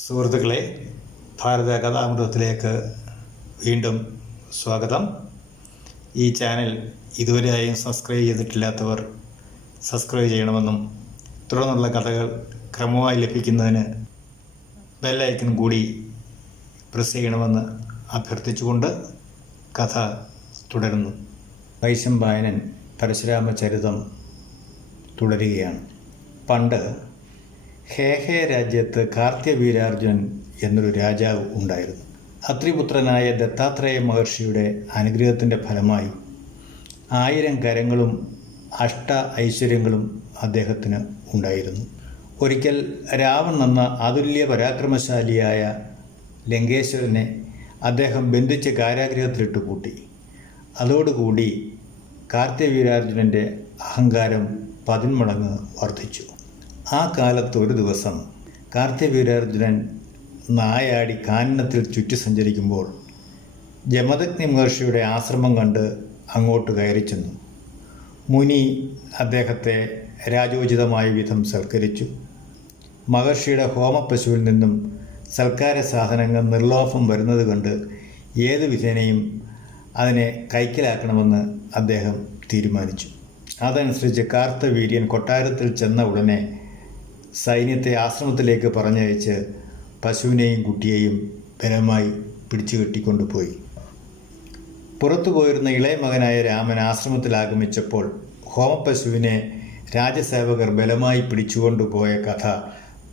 സുഹൃത്തുക്കളെ, ഭാരത കഥാമൃതത്തിലേക്ക് വീണ്ടും സ്വാഗതം. ഈ ചാനൽ ഇതുവരെയായും സബ്സ്ക്രൈബ് ചെയ്തിട്ടില്ലാത്തവർ സബ്സ്ക്രൈബ് ചെയ്യണമെന്നും തുടർന്നുള്ള കഥകൾ ക്രമമായി ലഭിക്കുന്നതിന് ബെല്ലൈക്കൺ കൂടി പ്രസ് ചെയ്യണമെന്ന് അഭ്യർത്ഥിച്ചുകൊണ്ട് കഥ തുടരുന്നു. വൈശമ്പായനൻ പരശുരാമചരിതം തുടരുകയാണ്. പണ്ട് ഹേഹേ രാജ്യത്ത് കാർത്യവീരാർജുനൻ എന്നൊരു രാജാവ് ഉണ്ടായിരുന്നു. അത്രിപുത്രനായ ദത്താത്രേയ മഹർഷിയുടെ അനുഗ്രഹത്തിൻ്റെ ഫലമായി 1000 കരങ്ങളും 8 ഐശ്വര്യങ്ങളും അദ്ദേഹത്തിന് ഉണ്ടായിരുന്നു. ഒരിക്കൽ രാവണൻ എന്ന അതുല്യ പരാക്രമശാലിയായ ലങ്കേശ്വരനെ അദ്ദേഹം ബന്ധിച്ച് കാരാഗൃഹത്തിലിട്ട് പൂട്ടി. അതോടുകൂടി കാർത്യവീരാർജുനൻ്റെ അഹങ്കാരം 10 മടങ്ങ് വർദ്ധിച്ചു. ആ കാലത്ത് ഒരു ദിവസം കാർത്യവീരാർജുനൻ നായാടി കാനനത്തിൽ ചുറ്റി സഞ്ചരിക്കുമ്പോൾ ജമദഗ്നി മഹർഷിയുടെ ആശ്രമം കണ്ട് അങ്ങോട്ട് കയറി ചെന്നു. മുനി അദ്ദേഹത്തെ രാജോചിതമായ വിധം സൽക്കരിച്ചു. മഹർഷിയുടെ ഹോമപശുവിൽ നിന്നും സൽക്കാര സാധനങ്ങൾ നിർലോഭം വരുന്നത് കണ്ട് ഏതു വിധേനയും അതിനെ കൈക്കലാക്കണമെന്ന് അദ്ദേഹം തീരുമാനിച്ചു. അതനുസരിച്ച് കാർത്തവീര്യൻ കൊട്ടാരത്തിൽ ചെന്ന ഉടനെ സൈന്യത്തെ ആശ്രമത്തിലേക്ക് പറഞ്ഞയച്ച് പശുവിനെയും കുട്ടിയെയും ബലമായി പിടിച്ചു കെട്ടിക്കൊണ്ടുപോയി. പുറത്തു പോയിരുന്ന ഇളയ മകനായ രാമൻ ആശ്രമത്തിൽ ആഗമിച്ചപ്പോൾ ഹോമപശുവിനെ രാജസേവകർ ബലമായി പിടിച്ചുകൊണ്ടുപോയ കഥ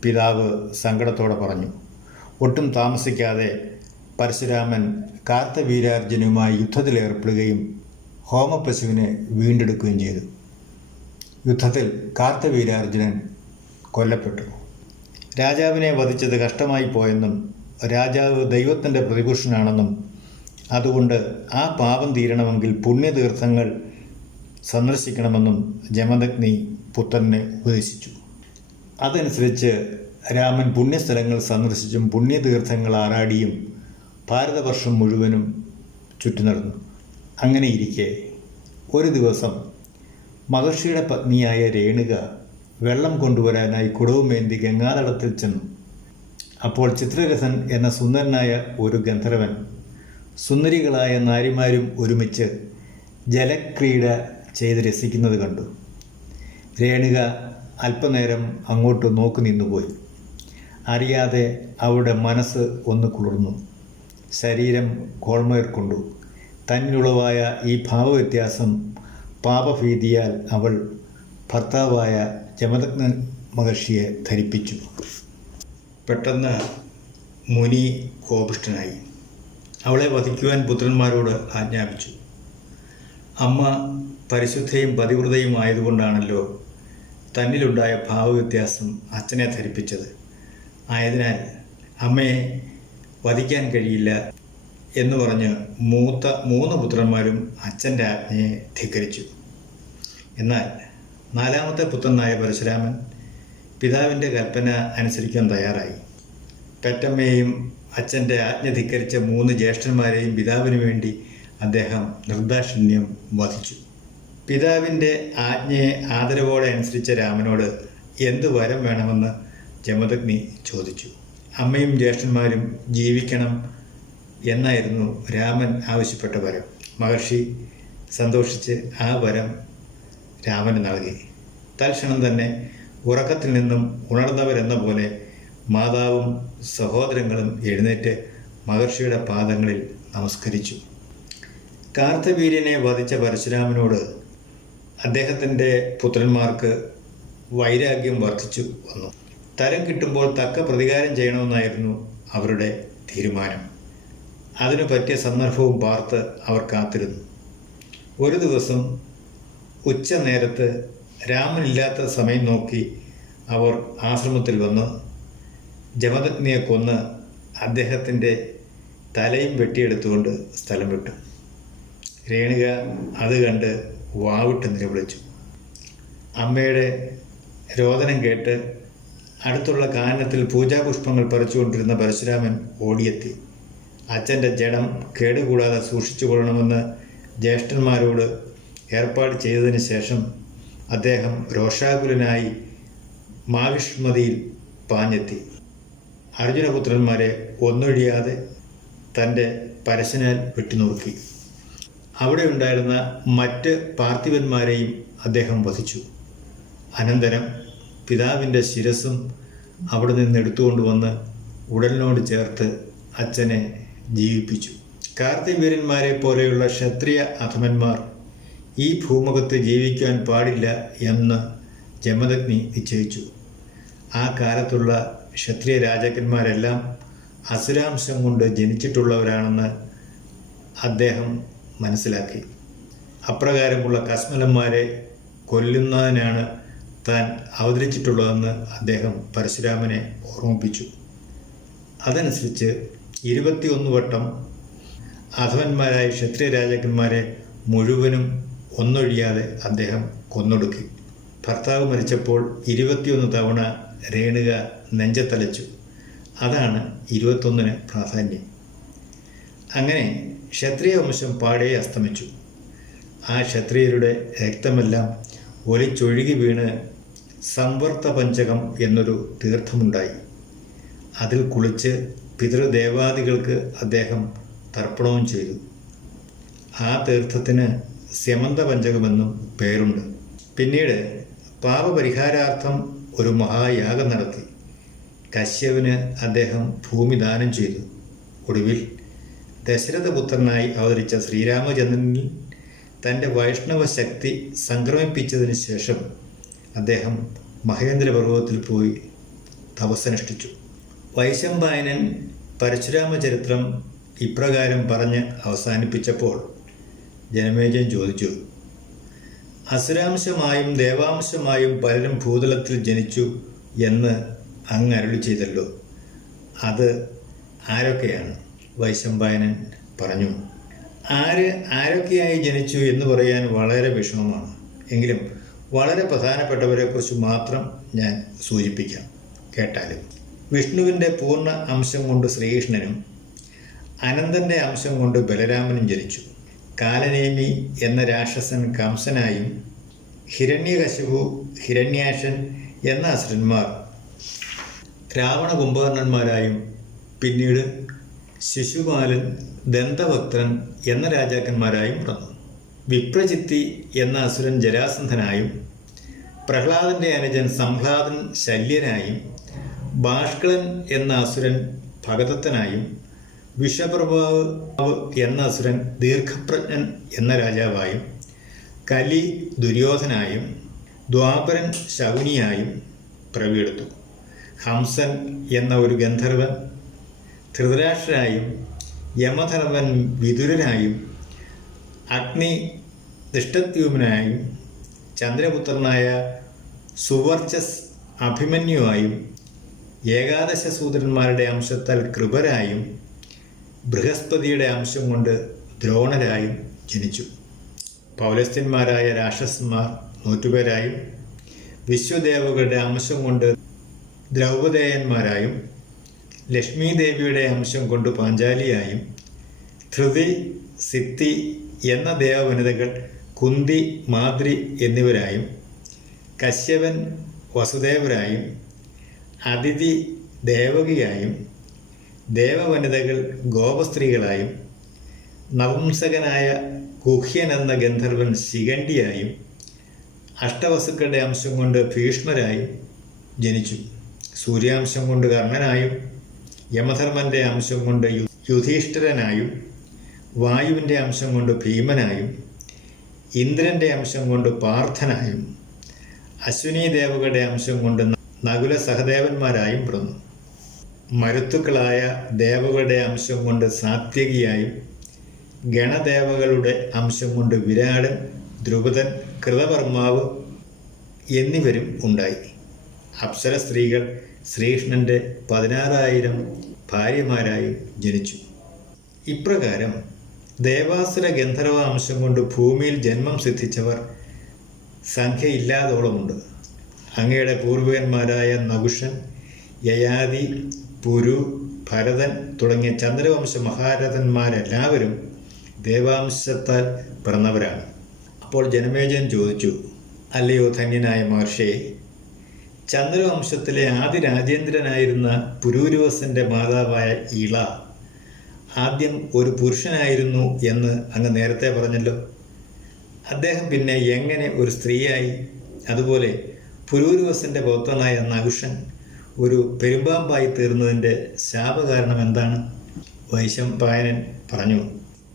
പിതാവ് സങ്കടത്തോടെ പറഞ്ഞു. ഒട്ടും താമസിക്കാതെ പരശുരാമൻ കാർത്തവീരാർജുനുമായി യുദ്ധത്തിലേർപ്പെടുകയും ഹോമപശുവിനെ വീണ്ടെടുക്കുകയും ചെയ്തു. യുദ്ധത്തിൽ കാർത്തവീരാർജുനൻ കൊല്ലപ്പെട്ടു. രാജാവിനെ വധിച്ചത് കഷ്ടമായി പോയെന്നും രാജാവ് ദൈവത്തിൻ്റെ പ്രതിപുരുഷനാണെന്നും അതുകൊണ്ട് ആ പാപം തീരണമെങ്കിൽ പുണ്യതീർത്ഥങ്ങൾ സന്ദർശിക്കണമെന്നും ജമദഗ്നി പുത്രനെ ഉപദേശിച്ചു. അതനുസരിച്ച് രാമൻ പുണ്യസ്ഥലങ്ങൾ സന്ദർശിച്ചും പുണ്യതീർത്ഥങ്ങൾ ആറാടിയും ഭാരതവർഷം മുഴുവനും ചുറ്റി നടന്നു. അങ്ങനെയിരിക്കെ ഒരു ദിവസം മഹർഷിയുടെ പത്നിയായ രേണുക വെള്ളം കൊണ്ടുവരാനായി കുടവുമേന്തി ഗംഗാതടത്തിൽ ചെന്നു. അപ്പോൾ ചിത്രരഥൻ എന്ന സുന്ദരനായ ഒരു ഗന്ധർവൻ സുന്ദരികളായ നാരിമാരും ഒരുമിച്ച് ജലക്രീഡ ചെയ്ത് രസിക്കുന്നത് കണ്ടു. രേണുക അല്പനേരം അങ്ങോട്ട് നോക്കി നിന്നുപോയി. അറിയാതെ അവളുടെ മനസ്സ് ഒന്ന് കുളിർന്നു. ശരീരം കോൾമയർ കൊണ്ടു. തന്നിലുളവായ ഈ ഭാവവ്യത്യാസം പാപഭീതിയാൽ അവൾ ഭർത്താവായ ജമദഗ്നി മഹർഷിയെ ധരിപ്പിച്ചു. പെട്ടെന്ന് മുനി കോപിഷ്ഠനായി. അവളെ വധിക്കുവാൻ പുത്രന്മാരോട് ആജ്ഞാപിച്ചു. അമ്മ പരിശുദ്ധയും പതിവ്രതയും ആയതുകൊണ്ടാണല്ലോ തന്നിലുണ്ടായ ഭാവവ്യത്യാസം അച്ഛനെ ധരിപ്പിച്ചത്. ആയതിനാൽ അമ്മയെ വധിക്കാൻ കഴിയില്ല എന്ന് പറഞ്ഞ് മൂത്ത 3 പുത്രന്മാരും അച്ഛൻ്റെ ആജ്ഞയെ ധിക്കരിച്ചു. എന്നാൽ 4ാമത്തെ പുത്രനായ പരശുരാമൻ പിതാവിൻ്റെ കൽപ്പന അനുസരിക്കാൻ തയ്യാറായി. പെറ്റമ്മയെയും അച്ഛൻ്റെ ആജ്ഞ ധിക്കരിച്ച 3 ജ്യേഷ്ഠന്മാരെയും പിതാവിന് വേണ്ടി അദ്ദേഹം നിർദാക്ഷിണ്യം വധിച്ചു. പിതാവിൻ്റെ ആജ്ഞയെ ആദരവോടെ അനുസരിച്ച രാമനോട് എന്ത് വരം വേണമെന്ന് ജമദഗ്നി ചോദിച്ചു. അമ്മയും ജ്യേഷ്ഠന്മാരും ജീവിക്കണം എന്നായിരുന്നു രാമൻ ആവശ്യപ്പെട്ട വരം. മഹർഷി സന്തോഷിച്ച് ആ വരം രാമന് നൽകി. തൽക്ഷണം തന്നെ ഉറക്കത്തിൽ നിന്നും ഉണർന്നവരെന്ന പോലെ മാതാവും സഹോദരങ്ങളും എഴുന്നേറ്റ് മഹർഷിയുടെ പാദങ്ങളിൽ നമസ്കരിച്ചു. കാർത്തവീര്യനെ വധിച്ച പരശുരാമനോട് അദ്ദേഹത്തിൻ്റെ പുത്രന്മാർക്ക് വൈരാഗ്യം വർദ്ധിച്ചു വന്നു. തരം കിട്ടുമ്പോൾ തക്ക പ്രതികാരം ചെയ്യണമെന്നായിരുന്നു അവരുടെ തീരുമാനം. അതിനു പറ്റിയ സന്ദർഭവും പാർത്ത് അവർ കാത്തിരുന്നു. ഒരു ദിവസം ഉച്ച നേരത്ത് രാമനില്ലാത്ത സമയം നോക്കി അവർ ആശ്രമത്തിൽ വന്ന് ജമദഗ്നിയെ കൊന്ന് അദ്ദേഹത്തിൻ്റെ തലയും വെട്ടിയെടുത്തുകൊണ്ട് സ്ഥലം വിട്ടു. രേണുക അത് കണ്ട് വാവിട്ട് നിലവിളിച്ചു. അമ്മയുടെ രോദനം കേട്ട് അടുത്തുള്ള കാനനത്തിൽ പൂജാപുഷ്പങ്ങൾ പറിച്ചുകൊണ്ടിരുന്ന പരശുരാമൻ ഓടിയെത്തി. അച്ഛൻ്റെ ജഡം കേടുകൂടാതെ സൂക്ഷിച്ചു കൊള്ളണമെന്ന് ജ്യേഷ്ഠന്മാരോട് ഏർപ്പാട് ചെയ്തതിന് ശേഷം അദ്ദേഹം രോഷാകുലനായി മാവിഷ്മതിയിൽ പാഞ്ഞെത്തി. അർജുനപുത്രന്മാരെ ഒന്നൊഴിയാതെ തൻ്റെ പരശനാൽ വെട്ടിനുറുക്കി. അവിടെ ഉണ്ടായിരുന്ന മറ്റ് പാർത്ഥിവന്മാരെയും അദ്ദേഹം വധിച്ചു. അനന്തരം പിതാവിൻ്റെ ശിരസ്സും അവിടെ നിന്ന് എടുത്തുകൊണ്ടുവന്ന് ഉടലിനോട് ചേർത്ത് അച്ഛനെ ജീവിപ്പിച്ചു. കാർത്തിവീരന്മാരെ പോലെയുള്ള ക്ഷത്രിയ അധമന്മാർ ഈ ഭൂമുഖത്ത് ജീവിക്കാൻ പാടില്ല എന്ന് ജമദഗ്നി നിശ്ചയിച്ചു. ആ കാലത്തുള്ള ക്ഷത്രിയ രാജാക്കന്മാരെല്ലാം അസുരാംശം കൊണ്ട് ജനിച്ചിട്ടുള്ളവരാണെന്ന് അദ്ദേഹം മനസ്സിലാക്കി. അപ്രകാരമുള്ള കസ്മലന്മാരെ കൊല്ലുന്നതിനാണ് താൻ അവതരിച്ചിട്ടുള്ളതെന്ന് അദ്ദേഹം പരശുരാമനെ ഓർമ്മിപ്പിച്ചു. അതനുസരിച്ച് 21 വട്ടം അധമന്മാരായ ക്ഷത്രിയ രാജാക്കന്മാരെ മുഴുവനും ഒന്നൊഴിയാതെ അദ്ദേഹം കൊന്നൊടുക്കി. ഭർത്താവ് മരിച്ചപ്പോൾ 21 തവണ രേണുക നെഞ്ചത്തലച്ചു. അതാണ് 21-ന് പ്രാധാന്യം. അങ്ങനെ ക്ഷത്രിയ വംശം പാടെ അസ്തമിച്ചു. ആ ക്ഷത്രിയരുടെ രക്തമെല്ലാം ഒലിച്ചൊഴുകി വീണ് സംവർത്ത പഞ്ചകം എന്നൊരു തീർത്ഥമുണ്ടായി. അതിൽ കുളിച്ച് പിതൃദേവാദികൾക്ക് അദ്ദേഹം തർപ്പണവും ചെയ്തു. ആ തീർത്ഥത്തിന് സ്യമന്ത പഞ്ചകമെന്നും പേരുണ്ട്. പിന്നീട് പാപപരിഹാരാർത്ഥം ഒരു മഹായാഗം നടത്തി. കശ്യപന് അദ്ദേഹം ഭൂമി ദാനം ചെയ്തു. ഒടുവിൽ ദശരഥപുത്രനായി അവതരിച്ച ശ്രീരാമചന്ദ്രനിൽ തൻ്റെ വൈഷ്ണവ ശക്തി സംക്രമിപ്പിച്ചതിന് ശേഷം അദ്ദേഹം മഹേന്ദ്രപർവ്വതത്തിൽ പോയി തപസ്സനുഷ്ഠിച്ചു. വൈശമ്പായനൻ പരശുരാമചരിത്രം ഇപ്രകാരം പറഞ്ഞ് അവസാനിപ്പിച്ചപ്പോൾ ജനമേജയൻ ചോദിച്ചു, അസുരാംശമായും ദേവാംശമായും പലരും ഭൂതലത്തിൽ ജനിച്ചു എന്ന് അങ്ങ് അരുളി ചെയ്തല്ലോ, അത് ആരൊക്കെയാണ്? വൈശമ്പായനൻ പറഞ്ഞു, ആരൊക്കെയായി ജനിച്ചു എന്ന് പറയാൻ വളരെ വിഷമമാണ്. എങ്കിലും വളരെ പ്രധാനപ്പെട്ടവരെക്കുറിച്ച് മാത്രം ഞാൻ സൂചിപ്പിക്കാം, കേട്ടാലും. വിഷ്ണുവിൻ്റെ പൂർണ്ണ അംശം കൊണ്ട് ശ്രീകൃഷ്ണനും അനന്തൻ്റെ അംശം കൊണ്ട് ബലരാമനും ജനിച്ചു. കാലനേമി എന്ന രാക്ഷസൻ കംസനായും ഹിരണ്യകശിപു, ഹിരണ്യാക്ഷൻ എന്ന അസുരന്മാർ രാവണ കുംഭകർണന്മാരായും പിന്നീട് ശിശുപാലൻ, ദന്തവക്ത്രൻ എന്ന രാജാക്കന്മാരായും പിറന്നു. വിപ്രചിത്തി എന്ന അസുരൻ ജരാസന്ധനായും പ്രഹ്ലാദൻ്റെ അനുജൻ സംഹ്ലാദൻ ശല്യനായും ബാഷ്കളൻ എന്ന അസുരൻ ഭഗദത്തനായും വിഷപ്രഭാവ് എന്ന അസുരൻ ദീർഘപ്രജ്ഞൻ എന്ന രാജാവായും കലി ദുര്യോധനായും ദ്വാപരൻ ശകുനിയായും പിറവിയെടുത്തു. ഹംസൻ എന്ന ഒരു ഗന്ധർവൻ ധൃതരാഷ്ട്രനായും യമധർമ്മൻ വിതുരനായും അഗ്നി ദൃഷ്ടദ്യുമ്നായും ചന്ദ്രപുത്രനായ സുവർച്ചസ് അഭിമന്യുവായും ഏകാദശ സൂത്രന്മാരുടെ അംശത്താൽ കൃപരായും ബൃഹസ്പതിയുടെ അംശം കൊണ്ട് ദ്രോണരായും ജനിച്ചു. പൗലസ്ത്യന്മാരായ രാക്ഷസന്മാർ 100 പേരായും വിശ്വദേവകളുടെ അംശം കൊണ്ട് ദ്രൗപദേയന്മാരായും ലക്ഷ്മീദേവിയുടെ അംശം കൊണ്ട് പാഞ്ചാലിയായും ധൃതി, സിത്തി എന്ന ദേവവനിതകൾ കുന്തി, മാദ്രി എന്നിവരായും കശ്യപൻ വസുദേവരായും അതിഥി ദേവകിയായും ദേവവനിതകൾ ഗോപസ്ത്രീകളായും നപുംസകനായ കുഹ്യൻ എന്ന ഗന്ധർവൻ ശിഖണ്ഡിയായും അഷ്ടവസുക്കളുടെ അംശം കൊണ്ട് ഭീഷ്മരായും ജനിച്ചു. സൂര്യാംശം കൊണ്ട് കർണനായും യമധർമ്മൻ്റെ അംശം കൊണ്ട് യുധിഷ്ഠിരനായും വായുവിൻ്റെ അംശം കൊണ്ട് ഭീമനായും ഇന്ദ്രൻ്റെ അംശം കൊണ്ട് പാർത്ഥനായും അശ്വിനി ദേവകളുടെ അംശം കൊണ്ട് നകുല സഹദേവന്മാരായും പിറന്നു. മരുത്തുക്കളായ ദേവകളുടെ അംശം കൊണ്ട് സാത്യകിയായും ഗണദേവകളുടെ അംശം കൊണ്ട് വിരാടൻ, ദ്രുപദൻ, കൃതവർമാവ് എന്നിവരും ഉണ്ടായി. അപ്സര സ്ത്രീകൾ ശ്രീകൃഷ്ണൻ്റെ 16,000 ഭാര്യമാരായും ജനിച്ചു. ഇപ്രകാരം ദേവാസുര ഗന്ധർവ അംശം കൊണ്ട് ഭൂമിയിൽ ജന്മം സിദ്ധിച്ചവർ സംഖ്യയില്ലാതോളമുണ്ട്. അങ്ങയുടെ പൂർവികന്മാരായ നകുഷൻ, യയാതി, പുരു, ഭരതൻ തുടങ്ങിയ ചന്ദ്രവംശ മഹാരഥന്മാരെല്ലാവരും ദേവാംശത്താൽ പിറന്നവരാണ്. അപ്പോൾ ജനമേജയൻ ചോദിച്ചു, അല്ലയോ ധന്യനായ മഹർഷിയെ, ചന്ദ്രവംശത്തിലെ ആദ്യ രാജേന്ദ്രനായിരുന്ന പുരൂരവസൻ്റെ മാതാവായ ഇള ആദ്യം ഒരു പുരുഷനായിരുന്നു എന്ന് അങ്ങ് നേരത്തെ പറഞ്ഞല്ലോ. അദ്ദേഹം പിന്നെ എങ്ങനെ ഒരു സ്ത്രീയായി? അതുപോലെ പുരൂരവസൻ്റെ പൗത്രനായ നകുഷൻ ഒരു പെരുമ്പാമ്പായി തീർന്നതിൻ്റെ ശാപകാരണം എന്താണ്? വൈശമ്പായനൻ പറഞ്ഞു,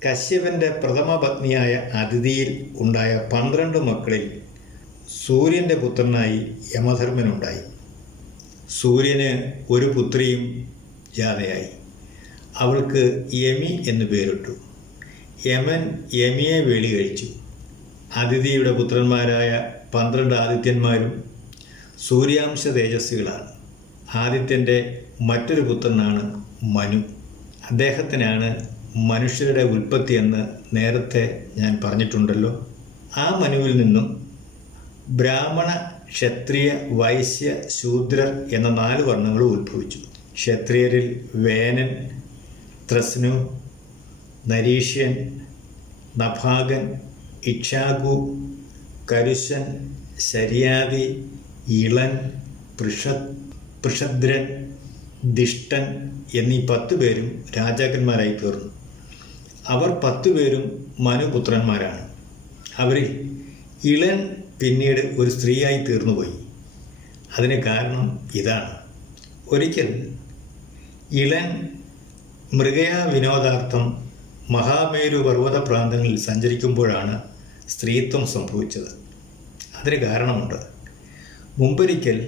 കശ്യപൻ്റെ പ്രഥമ പത്നിയായ അതിഥിയിൽ ഉണ്ടായ 12 മക്കളിൽ സൂര്യൻ്റെ പുത്രനായി യമധർമ്മനുണ്ടായി. സൂര്യന് ഒരു പുത്രിയും ജാതയായി. അവൾക്ക് യമി എന്ന് പേരിട്ടു. യമൻ യമിയെ വേളി കഴിച്ചു. അതിഥിയുടെ പുത്രന്മാരായ 12 ആദിത്യന്മാരും സൂര്യാംശ തേജസ്വികളാണ്. ആദിത്യൻ്റെ മറ്റൊരു പുത്രനാണ് മനു. അദ്ദേഹത്തിനാണ് മനുഷ്യരുടെ ഉൽപ്പത്തി എന്ന് നേരത്തെ ഞാൻ പറഞ്ഞിട്ടുണ്ടല്ലോ. ആ മനുവിൽ നിന്നും ബ്രാഹ്മണ, ക്ഷത്രിയ, വൈശ്യ, ശൂദ്രർ എന്ന 4 വർണ്ണങ്ങളും ഉത്ഭവിച്ചു. ക്ഷത്രിയരിൽ വേനൻ, ത്രസ്നു, നരീഷ്യൻ, നഭാഗൻ, ഇക്ഷാകു, കരുശൻ, ശര്യാദി, ഇളൻ, പൃഷദ്രൻ, ദിഷ്ടൻ എന്നീ 10 പേരും രാജാക്കന്മാരായി തീർന്നു. അവർ 10 പേരും മനുപുത്രന്മാരാണ്. അവരിൽ ഇളൻ പിന്നീട് ഒരു സ്ത്രീയായി തീർന്നുപോയി. അതിന് കാരണം ഇതാണ്. ഒരിക്കൽ ഇളൻ മൃഗയാ വിനോദാർത്ഥം മഹാമേരു പർവ്വത പ്രാന്തങ്ങളിൽ സഞ്ചരിക്കുമ്പോഴാണ് സ്ത്രീത്വം സംഭവിച്ചത്. അതിന് കാരണമുണ്ട്. മുമ്പൊരിക്കൽ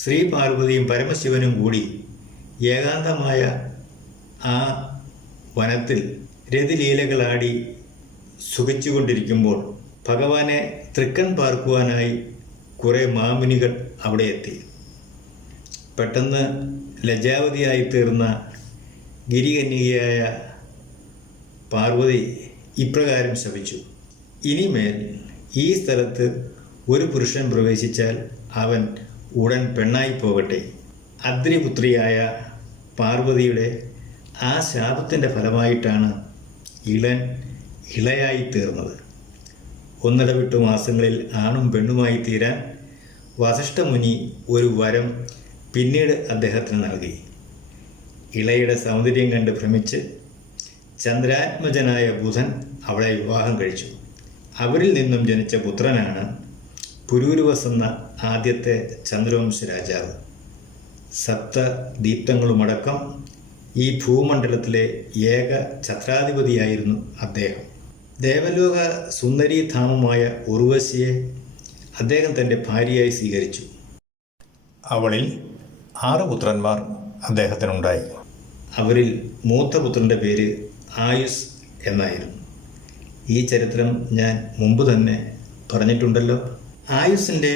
ശ്രീ പാർവതിയും പരമശിവനും കൂടി ഏകാന്തമായ ആ വനത്തിൽ രതിലീലകളാടി സുഖിച്ചുകൊണ്ടിരിക്കുമ്പോൾ ഭഗവാനെ തൃക്കൺ പാർക്കുവാനായി കുറേ മാമുനികൾ അവിടെ എത്തി. പെട്ടെന്ന് ലജ്ജാവതിയായി തീർന്ന ഗിരികന്യകയായ പാർവതി ഇപ്രകാരം ശപിച്ചു, ഇനിമേൽ ഈ സ്ഥലത്ത് ഒരു പുരുഷൻ പ്രവേശിച്ചാൽ അവൻ ഉടൻ പെണ്ണായി പോകട്ടെ. അദ്രിപുത്രിയായ പാർവതിയുടെ ആ ശാപത്തിൻ്റെ ഫലമായിട്ടാണ് ഇളൻ ഇളയായി തീർന്നത്. ഒന്നിടവിട്ടു മാസങ്ങളിൽ ആണും പെണ്ണുമായി തീരാൻ വസിഷ്ഠമുനി ഒരു വരം പിന്നീട് അദ്ദേഹത്തിന് നൽകി. ഇളയുടെ സൗന്ദര്യം കണ്ട് ഭ്രമിച്ച് ചന്ദ്രാത്മജനായ ബുധൻ അവളെ വിവാഹം കഴിച്ചു. അവരിൽ നിന്നും ജനിച്ച പുത്രനാണ് പുരൂരവസ് എന്ന ആദ്യത്തെ ചന്ദ്രവംശ രാജാവ്. 7 ദീപ്തങ്ങളുമടക്കം ഈ ഭൂമണ്ഡലത്തിലെ ഏക ഛത്രാധിപതിയായിരുന്നു അദ്ദേഹം. ദേവലോക സുന്ദരീധാമമായ ഉർവശിയെ അദ്ദേഹം തൻ്റെ ഭാര്യയായി സ്വീകരിച്ചു. അവളിൽ 6 പുത്രന്മാർ അദ്ദേഹത്തിനുണ്ടായി. അവരിൽ മൂത്ത പുത്രൻ്റെ പേര് ആയുസ് എന്നായിരുന്നു. ഈ ചരിത്രം ഞാൻ മുമ്പ് തന്നെ പറഞ്ഞിട്ടുണ്ടല്ലോ. ആയുസിൻ്റെ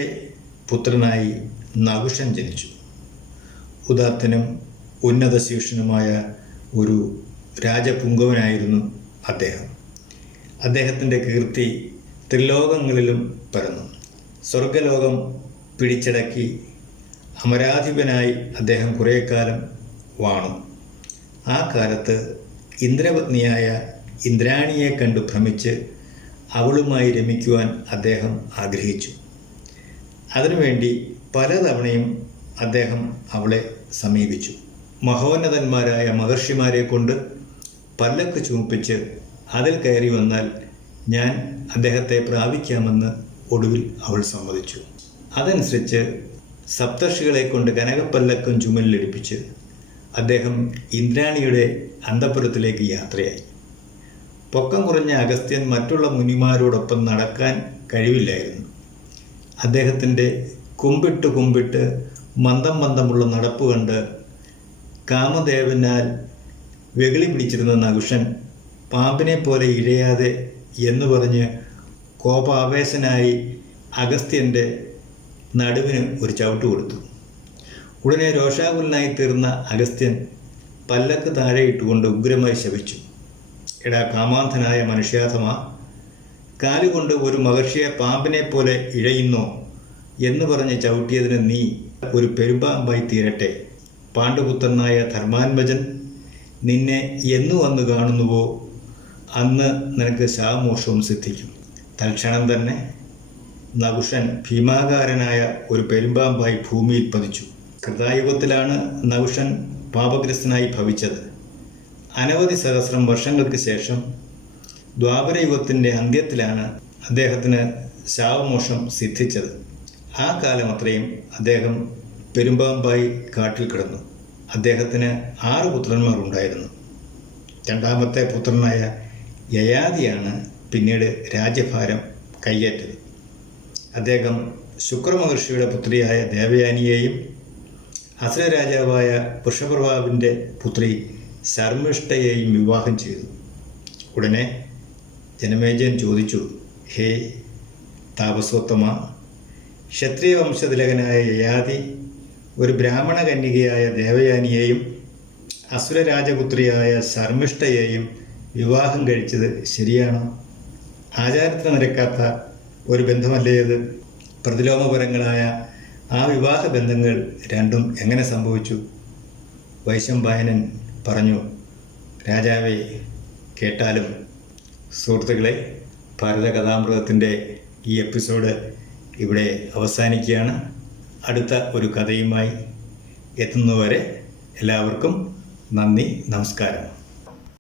പുത്രനായി നകുഷൻ ജനിച്ചു. ഉദാത്തനും ഉന്നത ശീർഷനുമായ ഒരു രാജപുങ്കവനായിരുന്നു അദ്ദേഹം. അദ്ദേഹത്തിൻ്റെ കീർത്തി ത്രിലോകങ്ങളിലും പരന്നു. സ്വർഗലോകം പിടിച്ചടക്കി അമരാധിപനായി അദ്ദേഹം കുറേ കാലം വാണു. ആ കാലത്ത് ഇന്ദ്രപത്നിയായ ഇന്ദ്രാണിയെ കണ്ടു ഭ്രമിച്ച് അവളുമായി രമിക്കുവാൻ അദ്ദേഹം ആഗ്രഹിച്ചു. അതിനുവേണ്ടി പലതവണയും അദ്ദേഹം അവളെ സമീപിച്ചു. മഹോന്നതന്മാരായ മഹർഷിമാരെ കൊണ്ട് പല്ലക്ക് ചുമപ്പിച്ച് അതിൽ കയറി വന്നാൽ ഞാൻ അദ്ദേഹത്തെ പ്രാപിക്കാമെന്ന് ഒടുവിൽ അവൾ സമ്മതിച്ചു. അതനുസരിച്ച് സപ്തർഷികളെ കൊണ്ട് കനകപ്പല്ലക്കും ചുമലിലെടുപ്പിച്ച് അദ്ദേഹം ഇന്ദ്രാണിയുടെ അന്തഃപുരത്തിലേക്ക് യാത്രയായി. പൊക്കം കുറഞ്ഞ അഗസ്ത്യൻ മറ്റുള്ള മുനിമാരോടൊപ്പം നടക്കാൻ കഴിവില്ലായിരുന്നു. അദ്ദേഹത്തിൻ്റെ കുമ്പിട്ട് മന്ദമുള്ള നടപ്പ് കണ്ട് കാമദേവനാൽ വെകിളി പിടിച്ചിരുന്ന നകുഷൻ പാമ്പിനെ പോലെ ഇഴയാതെ എന്ന് പറഞ്ഞ് കോപാവേശനായി അഗസ്ത്യൻ്റെ നടുവിന് ഒരു ചവിട്ട് കൊടുത്തു. ഉടനെ രോഷാകുലനായി തീർന്ന അഗസ്ത്യൻ പല്ലക്ക് താഴെ ഇട്ടുകൊണ്ട് ഉഗ്രമായി ശപിച്ചു, എടാ കാമാന്ധനായ മനുഷ്യാധമ, കാലുകൊണ്ട് ഒരു മഹർഷിയെ പാമ്പിനെ പോലെ ഇഴയുന്നോ? എന്ന് പറഞ്ഞ് ചവിട്ടിയതിന് നീ ഒരു പെരുമ്പാമ്പായി തീരട്ടെ. പാണ്ഡുപുത്രനായ ധർമാത്മജൻ നിന്നെ എന്നു വന്ന് കാണുന്നുവോ അന്ന് നിനക്ക് ശാപമോക്ഷവും സിദ്ധിക്കും. തൽക്ഷണം തന്നെ നകുഷൻ ഭീമാകാരനായ ഒരു പെരുമ്പാമ്പായി ഭൂമിയിൽ പതിച്ചു. കൃതായുഗത്തിലാണ് നകുഷൻ പാപഗ്രസ്തനായി ഭവിച്ചത്. അനവധി സഹസ്രം വർഷങ്ങൾക്ക് ശേഷം ദ്വാപരയുഗത്തിൻ്റെ അന്ത്യത്തിലാണ് അദ്ദേഹത്തിന് ശാപമോക്ഷം സിദ്ധിച്ചത്. ആ കാലം അത്രയും അദ്ദേഹം പെരുമ്പാമ്പായി കാട്ടിൽ കിടന്നു. അദ്ദേഹത്തിന് 6 പുത്രന്മാർ ഉണ്ടായിരുന്നു. രണ്ടാമത്തെ പുത്രനായ യയാതിയാണ് പിന്നീട് രാജ്യഭാരം കൈയേറ്റത്. അദ്ദേഹം ശുക്രമഹർഷിയുടെ പുത്രിയായ ദേവയാനിയെയും അസുരരാജാവായ വൃഷപ്രഭാവിൻ്റെ പുത്രി ശർമ്മിഷ്ഠയെയും വിവാഹം ചെയ്തു. ഉടനെ ജനമേജയൻ ചോദിച്ചു, ഹേ താപസോത്തമ, ക്ഷത്രിയ വംശതിലകനായ യയാതി ഒരു ബ്രാഹ്മണ കന്യകയായ ദേവയാനിയെയും അസുരരാജപുത്രിയായ ശർമ്മിഷ്ഠയെയും വിവാഹം കഴിച്ചത് ശരിയാണോ? ആചാരത്തിന് നിരക്കാത്ത ഒരു ബന്ധമല്ലേ അത്? പ്രതിലോമപരങ്ങളായ ആ വിവാഹ ബന്ധങ്ങൾ രണ്ടും എങ്ങനെ സംഭവിച്ചു? വൈശമ്പായനൻ പറഞ്ഞു, രാജാവേ കേട്ടാലും. സുഹൃത്തുക്കളെ, ഭാരതകഥാമൃതത്തിൻ്റെ ഈ എപ്പിസോഡ് ഇവിടെ അവസാനിക്കുകയാണ്. അടുത്ത ഒരു കഥയുമായി എത്തുന്നതുവരെ എല്ലാവർക്കും നന്ദി, നമസ്കാരം.